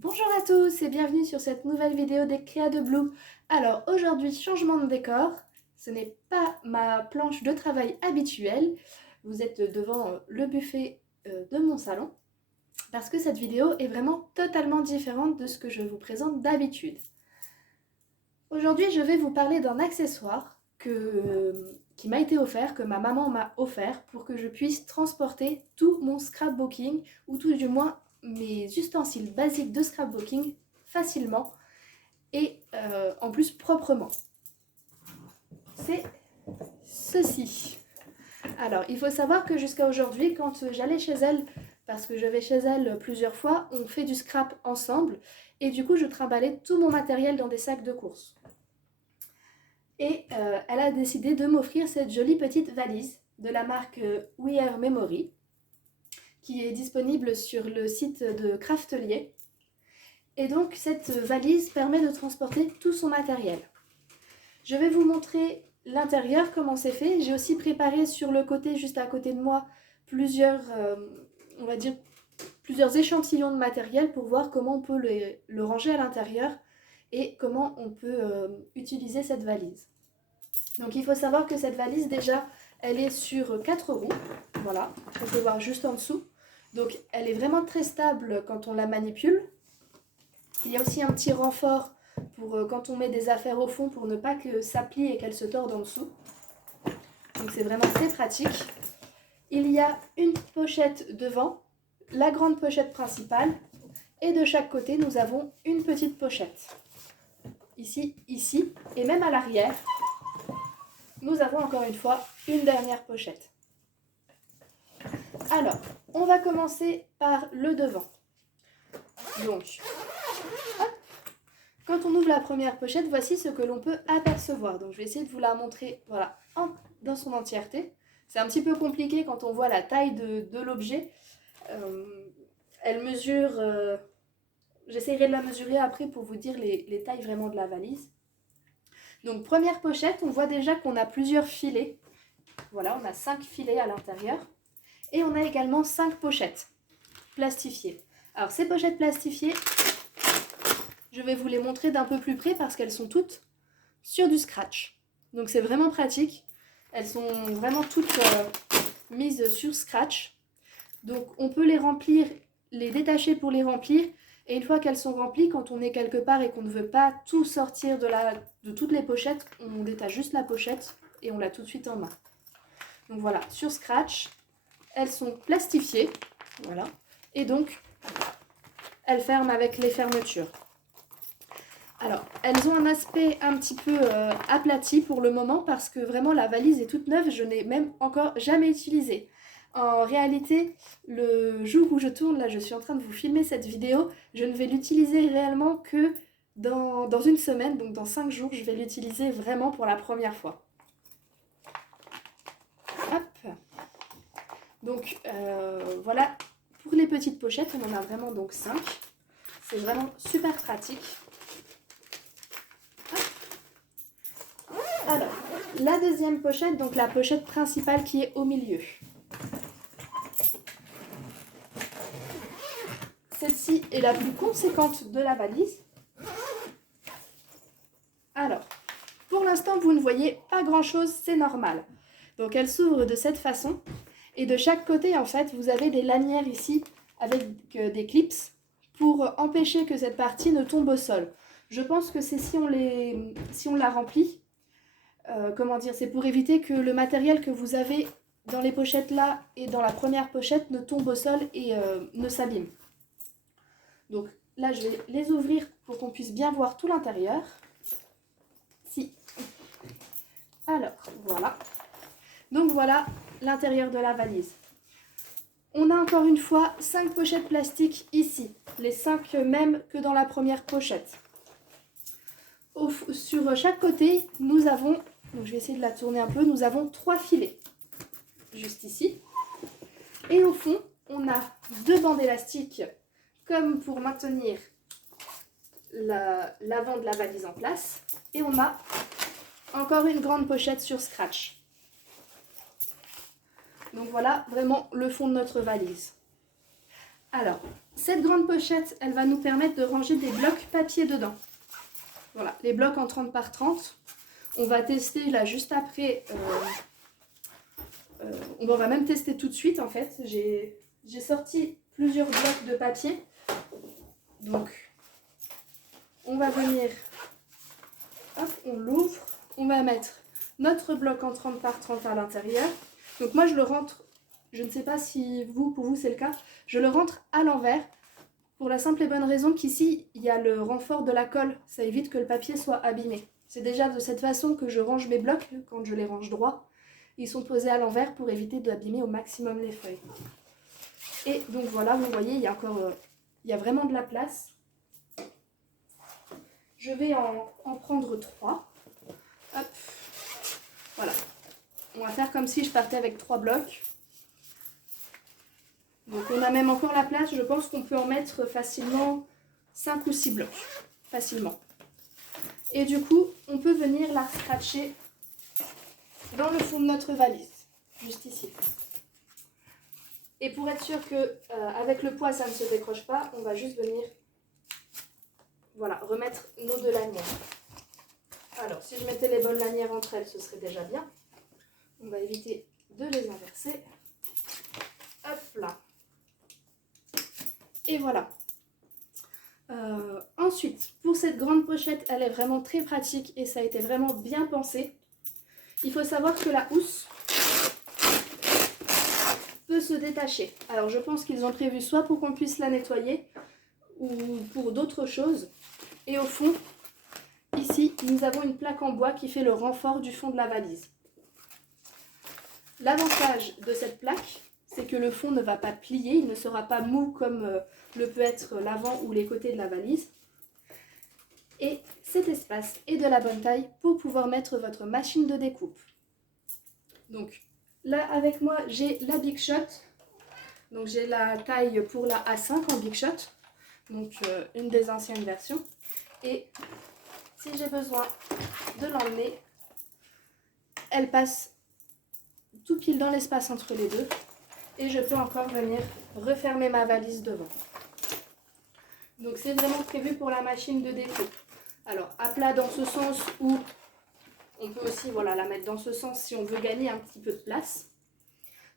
Bonjour à tous et bienvenue sur cette nouvelle vidéo des Créa de Blue. Alors aujourd'hui, changement de décor, ce n'est pas ma planche de travail habituelle. Vous êtes devant le buffet de mon salon parce que cette vidéo est vraiment totalement différente de ce que je vous présente d'habitude. Aujourd'hui, je vais vous parler d'un accessoire qui m'a été offert, que ma maman m'a offert pour que je puisse transporter tout mon scrapbooking ou tout du moins mes ustensiles basiques de scrapbooking facilement et en plus proprement. C'est ceci. Alors, il faut savoir que jusqu'à aujourd'hui, quand j'allais chez elle, parce que je vais chez elle plusieurs fois, on fait du scrap ensemble et du coup, je trimballais tout mon matériel dans des sacs de course. Et elle a décidé de m'offrir cette jolie petite valise de la marque We Are Memory, qui est disponible sur le site de Craftelier. Et donc cette valise permet de transporter tout son matériel. Je vais vous montrer l'intérieur, comment c'est fait. J'ai aussi préparé sur le côté, juste à côté de moi, plusieurs échantillons de matériel pour voir comment on peut le ranger à l'intérieur et comment on peut utiliser cette valise. Donc il faut savoir que cette valise déjà, elle est sur 4 roues, voilà, on peut voir juste en dessous. Donc elle est vraiment très stable quand on la manipule. Il y a aussi un petit renfort pour quand on met des affaires au fond pour ne pas que ça plie et qu'elle se torde en dessous. Donc c'est vraiment très pratique. Il y a une pochette devant, la grande pochette principale, et de chaque côté nous avons une petite pochette. Ici, et même à l'arrière, nous avons encore une fois une dernière pochette. Alors, on va commencer par le devant. Donc, hop, quand on ouvre la première pochette, voici ce que l'on peut apercevoir. Donc, je vais essayer de vous la montrer voilà, dans son entièreté. C'est un petit peu compliqué quand on voit la taille de l'objet. Elle mesure... J'essaierai de la mesurer après pour vous dire les tailles vraiment de la valise. Donc, première pochette, on voit déjà qu'on a plusieurs filets. Voilà, on a 5 filets à l'intérieur. Et on a également 5 pochettes plastifiées. Alors, ces pochettes plastifiées, je vais vous les montrer d'un peu plus près parce qu'elles sont toutes sur du scratch. Donc, c'est vraiment pratique. Elles sont vraiment toutes mises sur scratch. Donc, on peut les remplir, les détacher pour les remplir. Et une fois qu'elles sont remplies, quand on est quelque part et qu'on ne veut pas tout sortir de toutes les pochettes, on détache juste la pochette et on l'a tout de suite en main. Donc voilà, sur scratch, elles sont plastifiées, voilà, et donc elles ferment avec les fermetures. Alors, elles ont un aspect un petit peu aplati pour le moment parce que vraiment la valise est toute neuve, je n'ai même encore jamais utilisée. En réalité, le jour où je tourne, là je suis en train de vous filmer cette vidéo, je ne vais l'utiliser réellement que dans une semaine, donc dans 5 jours, je vais l'utiliser vraiment pour la première fois. Hop. Donc voilà, pour les petites pochettes, on en a vraiment donc 5. C'est vraiment super pratique. Hop. Alors, la deuxième pochette, donc la pochette principale qui est au milieu. Celle-ci est la plus conséquente de la valise. Alors, pour l'instant, vous ne voyez pas grand-chose, c'est normal. Donc, elle s'ouvre de cette façon. Et de chaque côté, en fait, vous avez des lanières ici avec des clips pour empêcher que cette partie ne tombe au sol. Je pense que c'est si on la remplit, c'est pour éviter que le matériel que vous avez dans les pochettes là et dans la première pochette ne tombe au sol et ne s'abîme. Donc là, je vais les ouvrir pour qu'on puisse bien voir tout l'intérieur. Alors, voilà. Donc voilà l'intérieur de la valise. On a encore une fois 5 pochettes plastiques ici, les 5 mêmes que dans la première pochette. Sur chaque côté, nous avons, donc je vais essayer de la tourner un peu, nous avons 3 filets, juste ici. Et au fond, on a 2 bandes élastiques, comme pour maintenir l'avant de la valise en place. Et on a encore une grande pochette sur scratch. Donc voilà vraiment le fond de notre valise. Alors, Cette grande pochette, elle va nous permettre de ranger des blocs papier dedans. Voilà, les blocs en 30 par 30. On va tester là juste après. On va même tester tout de suite en fait. J'ai sorti plusieurs blocs de papier. Donc, on va venir, hop, on l'ouvre. On va mettre notre bloc en 30 par 30 à l'intérieur. Donc moi je le rentre, je ne sais pas si pour vous c'est le cas, je le rentre à l'envers. Pour la simple et bonne raison qu'ici, il y a le renfort de la colle. Ça évite que le papier soit abîmé. C'est déjà de cette façon que je range mes blocs, quand je les range droits. Ils sont posés à l'envers pour éviter d'abîmer au maximum les feuilles. Et donc voilà, vous voyez, il y a vraiment de la place. Je vais en prendre 3. Hop. Voilà. On va faire comme si je partais avec 3 blocs. Donc on a même encore la place, je pense qu'on peut en mettre facilement 5 ou 6 blocs, facilement. Et du coup, on peut venir la scratcher dans le fond de notre valise, juste ici. Et pour être sûr que avec le poids ça ne se décroche pas, on va juste venir, voilà, remettre nos 2 lanières. Alors si je mettais les bonnes lanières entre elles, ce serait déjà bien. On va éviter de les inverser. Hop là. Et voilà. Ensuite, pour cette grande pochette, elle est vraiment très pratique et ça a été vraiment bien pensé. Il faut savoir que la housse peut se détacher. Alors je pense qu'ils ont prévu soit pour qu'on puisse la nettoyer ou pour d'autres choses. Et au fond, ici, nous avons une plaque en bois qui fait le renfort du fond de la valise. L'avantage de cette plaque, c'est que le fond ne va pas plier, il ne sera pas mou comme le peut être l'avant ou les côtés de la valise. Et cet espace est de la bonne taille pour pouvoir mettre votre machine de découpe. Donc là avec moi j'ai la Big Shot, donc j'ai la taille pour la A5 en Big Shot, donc une des anciennes versions. Et si j'ai besoin de l'emmener, elle passe tout pile dans l'espace entre les deux. Et je peux encore venir refermer ma valise devant. Donc c'est vraiment prévu pour la machine de découpe. Alors à plat dans ce sens où on peut aussi voilà, la mettre dans ce sens si on veut gagner un petit peu de place.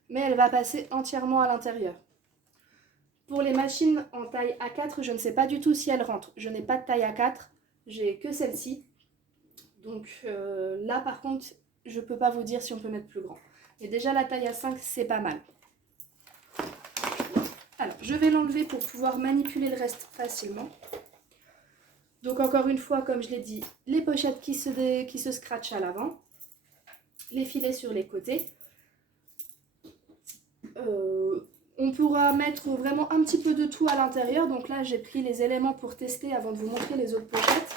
Mais elle va passer entièrement à l'intérieur. Pour les machines en taille A4, je ne sais pas du tout si elles rentrent. Je n'ai pas de taille A4, j'ai que celle-ci. Donc là par contre, je ne peux pas vous dire si on peut mettre plus grand. Mais déjà la taille A5, c'est pas mal. Alors, je vais l'enlever pour pouvoir manipuler le reste facilement. Donc encore une fois, comme je l'ai dit, les pochettes qui se scratchent à l'avant, les filets sur les côtés. On pourra mettre vraiment un petit peu de tout à l'intérieur. Donc là, j'ai pris les éléments pour tester avant de vous montrer les autres pochettes.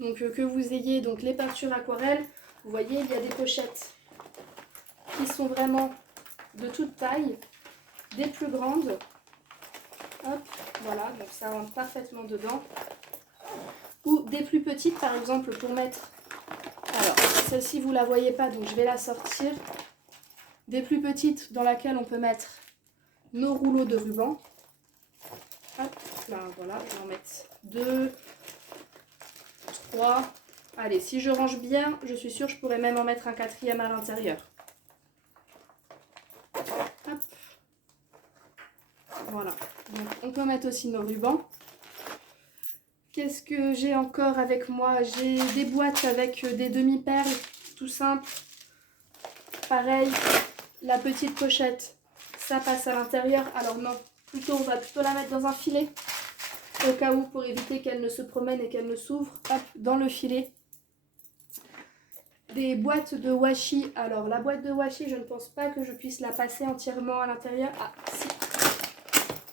Donc que vous ayez donc les peintures aquarelles, vous voyez, il y a des pochettes qui sont vraiment de toute taille. Des plus grandes, hop, voilà, donc ça rentre parfaitement dedans. Ou des plus petites, par exemple, pour mettre, alors celle-ci vous la voyez pas, donc je vais la sortir. Des plus petites dans laquelle on peut mettre nos rouleaux de ruban. Hop, là, voilà, je vais en mettre 2, 3. Allez, si je range bien, je suis sûre que je pourrais même en mettre un 4e à l'intérieur. Hop. Voilà, donc on peut mettre aussi nos rubans. Qu'est-ce que j'ai encore avec moi? J'ai des boîtes avec des demi-perles, tout simple. Pareil, la petite pochette, ça passe à l'intérieur. Alors non, on va plutôt la mettre dans un filet. Au cas où, pour éviter qu'elle ne se promène et qu'elle ne s'ouvre. Hop, dans le filet. Des boîtes de washi. Alors la boîte de washi, je ne pense pas que je puisse la passer entièrement à l'intérieur. Ah, si.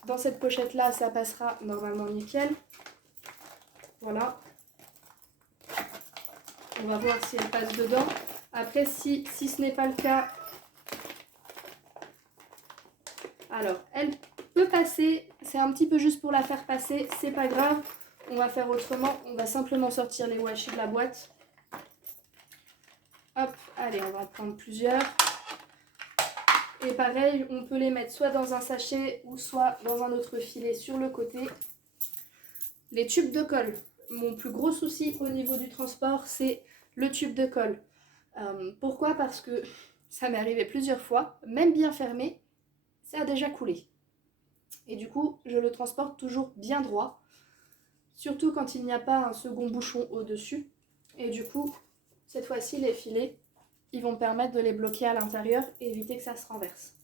Dans cette pochette là, ça passera normalement nickel. Voilà. On va voir si elle passe dedans. Après, si ce n'est pas le cas, alors elle peut passer. C'est un petit peu juste pour la faire passer. C'est pas grave. On va faire autrement. On va simplement sortir les washi de la boîte. Hop, allez, on va en prendre plusieurs. Et pareil, on peut les mettre soit dans un sachet ou soit dans un autre filet sur le côté. Les tubes de colle. Mon plus gros souci au niveau du transport, c'est le tube de colle. Pourquoi? Parce que ça m'est arrivé plusieurs fois, même bien fermé, ça a déjà coulé. Et du coup, je le transporte toujours bien droit, surtout quand il n'y a pas un second bouchon au-dessus. Et du coup, cette fois-ci, les filets, ils vont me permettre de les bloquer à l'intérieur et éviter que ça se renverse.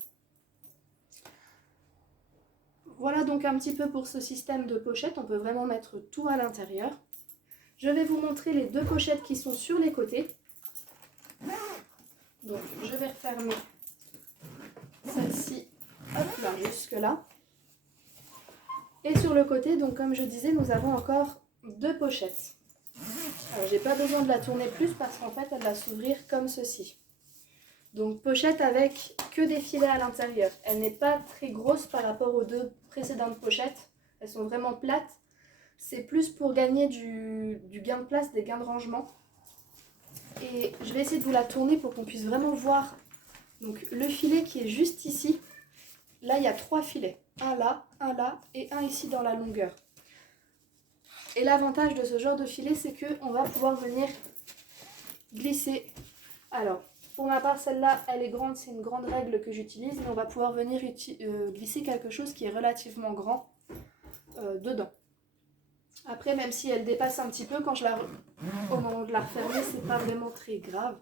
Voilà donc un petit peu pour ce système de pochette, on peut vraiment mettre tout à l'intérieur. Je vais vous montrer les deux pochettes qui sont sur les côtés. Donc je vais refermer celle-ci, hop là, jusque là. Et sur le côté, donc comme je disais, nous avons encore deux pochettes. Alors j'ai pas besoin de la tourner plus parce qu'en fait elle va s'ouvrir comme ceci. Donc pochette avec que des filets à l'intérieur. Elle n'est pas très grosse par rapport aux deux précédentes pochettes. Elles sont vraiment plates. C'est plus pour gagner du gain de place, des gains de rangement. Et je vais essayer de vous la tourner pour qu'on puisse vraiment voir donc, le filet qui est juste ici. Là, il y a 3 filets. Un là et un ici dans la longueur. Et l'avantage de ce genre de filet, c'est qu'on va pouvoir venir glisser. Alors, pour ma part, celle-là, elle est grande, c'est une grande règle que j'utilise, mais on va pouvoir venir glisser quelque chose qui est relativement grand dedans. Après, même si elle dépasse un petit peu, au moment de la refermer, c'est pas vraiment très grave.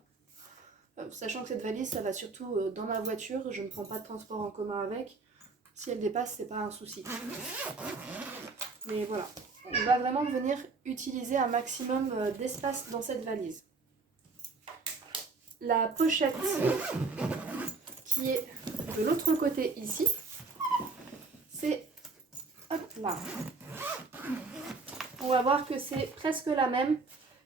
Sachant que cette valise, ça va surtout dans ma voiture, je ne prends pas de transport en commun avec. Si elle dépasse, c'est pas un souci. Mais voilà, on va vraiment venir utiliser un maximum d'espace dans cette valise. La pochette qui est de l'autre côté ici, c'est hop là. On va voir que c'est presque la même.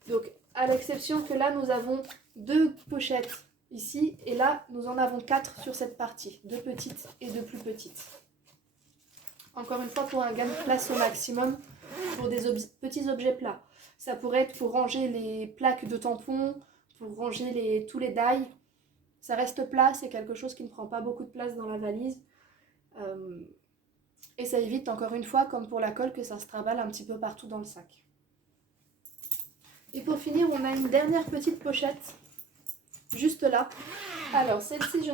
Donc à l'exception que là nous avons 2 pochettes ici et là nous en avons 4 sur cette partie, 2 petites et 2 plus petites. Encore une fois pour un gain de place au maximum pour des petits objets plats. Ça pourrait être pour ranger les plaques de tampons, pour ranger tous les die. Ça reste plat, c'est quelque chose qui ne prend pas beaucoup de place dans la valise. Et ça évite encore une fois, comme pour la colle, que ça se trimballe un petit peu partout dans le sac. Et pour finir, on a une dernière petite pochette, juste là. Alors celle-ci,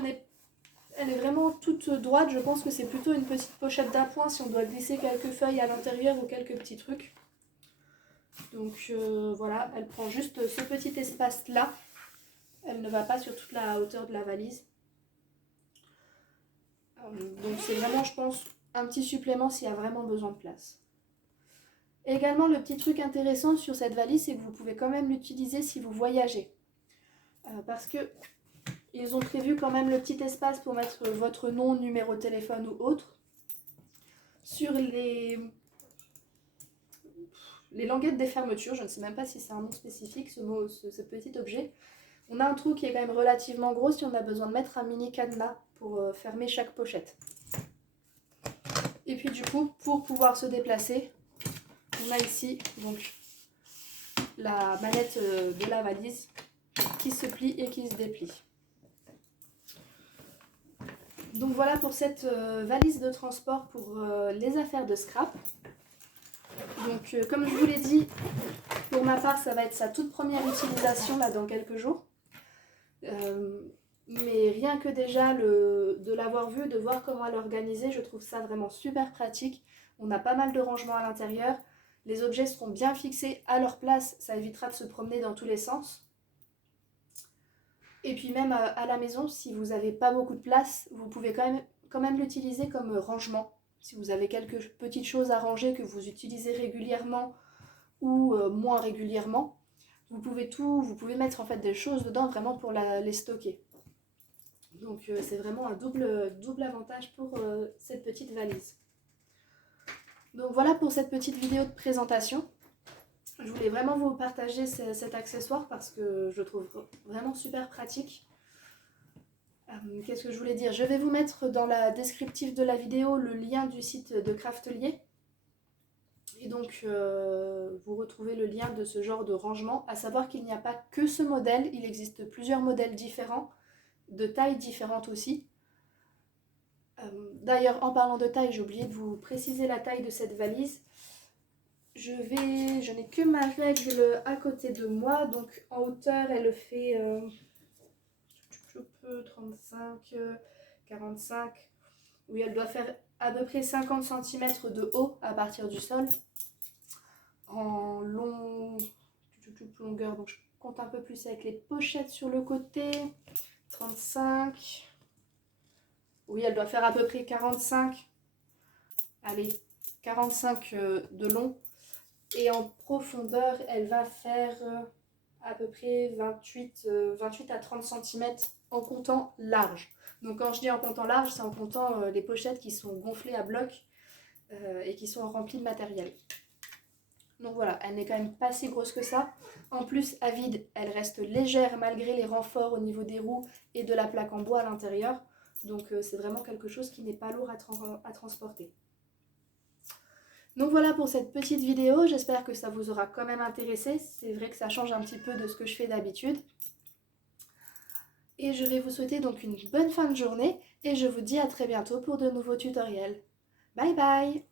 elle est vraiment toute droite, je pense que c'est plutôt une petite pochette d'appoint si on doit glisser quelques feuilles à l'intérieur ou quelques petits trucs. Donc voilà, elle prend juste ce petit espace-là. Elle ne va pas sur toute la hauteur de la valise. Donc c'est vraiment, je pense, un petit supplément s'il y a vraiment besoin de place. Également, le petit truc intéressant sur cette valise, c'est que vous pouvez quand même l'utiliser si vous voyagez. Parce que ils ont prévu quand même le petit espace pour mettre votre nom, numéro de téléphone ou autre. Sur les languettes des fermetures, je ne sais même pas si c'est un nom spécifique, ce petit objet. On a un trou qui est quand même relativement gros si on a besoin de mettre un mini cadenas pour fermer chaque pochette. Et puis du coup, pour pouvoir se déplacer, on a ici donc la manette de la valise qui se plie et qui se déplie. Donc voilà pour cette valise de transport pour les affaires de scrap. Donc comme je vous l'ai dit, pour ma part ça va être sa toute première utilisation là dans quelques jours. Mais rien que déjà de l'avoir vue, de voir comment elle est organisée, je trouve ça vraiment super pratique. On a pas mal de rangements à l'intérieur. Les objets seront bien fixés à leur place, ça évitera de se promener dans tous les sens. Et puis même à la maison, si vous n'avez pas beaucoup de place, vous pouvez quand même l'utiliser comme rangement. Si vous avez quelques petites choses à ranger que vous utilisez régulièrement ou moins régulièrement, vous pouvez mettre en fait des choses dedans vraiment pour les stocker. Donc c'est vraiment un double avantage pour cette petite valise. Donc voilà pour cette petite vidéo de présentation. Je voulais vraiment vous partager cet accessoire parce que je le trouve vraiment super pratique. Qu'est-ce que je voulais dire? Je vais vous mettre dans la descriptive de la vidéo le lien du site de Craftelier. Et donc vous retrouvez le lien de ce genre de rangement. À savoir qu'il n'y a pas que ce modèle, il existe plusieurs modèles différents, de tailles différentes aussi. D'ailleurs, en parlant de taille, j'ai oublié de vous préciser la taille de cette valise. Je n'ai que ma règle à côté de moi, donc en hauteur, elle fait 35, 45. Oui, elle doit faire à peu près 50 cm de haut à partir du sol. En longueur, donc je compte un peu plus avec les pochettes sur le côté. 35. Oui, elle doit faire à peu près 45. Allez, 45 de long. Et en profondeur, elle va faire à peu près 28 à 30 cm en comptant large. Donc quand je dis en comptant large, c'est en comptant les pochettes qui sont gonflées à bloc et qui sont remplies de matériel. Donc voilà, elle n'est quand même pas si grosse que ça. En plus, à vide, elle reste légère malgré les renforts au niveau des roues et de la plaque en bois à l'intérieur. Donc c'est vraiment quelque chose qui n'est pas lourd à transporter. Donc voilà pour cette petite vidéo, j'espère que ça vous aura quand même intéressé. C'est vrai que ça change un petit peu de ce que je fais d'habitude. Et je vais vous souhaiter donc une bonne fin de journée et je vous dis à très bientôt pour de nouveaux tutoriels. Bye bye!